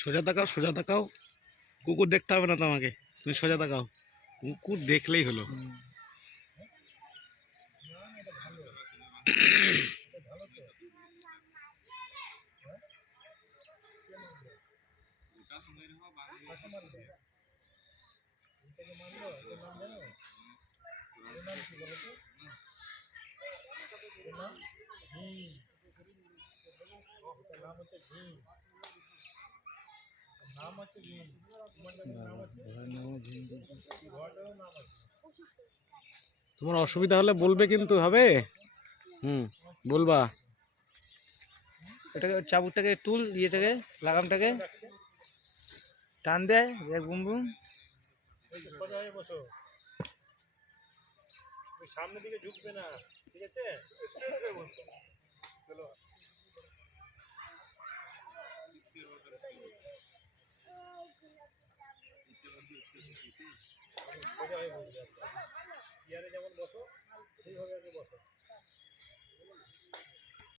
সোজা তাকাও সোজা তাকাও। কুকুর দেখতে হবে না তোমাকে, তুমি সোজা তাকাও। কুকুর দেখলেই হলো। তোমার অসুবিধা হলে বলবে কিন্তু হবে? হুম বলবা এটাকে চাবুকটাকে তুল ইয়েটাকে লাগামটাকে টান দেয় দেখ বুম বুম হয়ে সামনের দিকে ঝুঁকবে না ঠিক আছে হয়ে হয়ে যেমন বসো সেইভাবে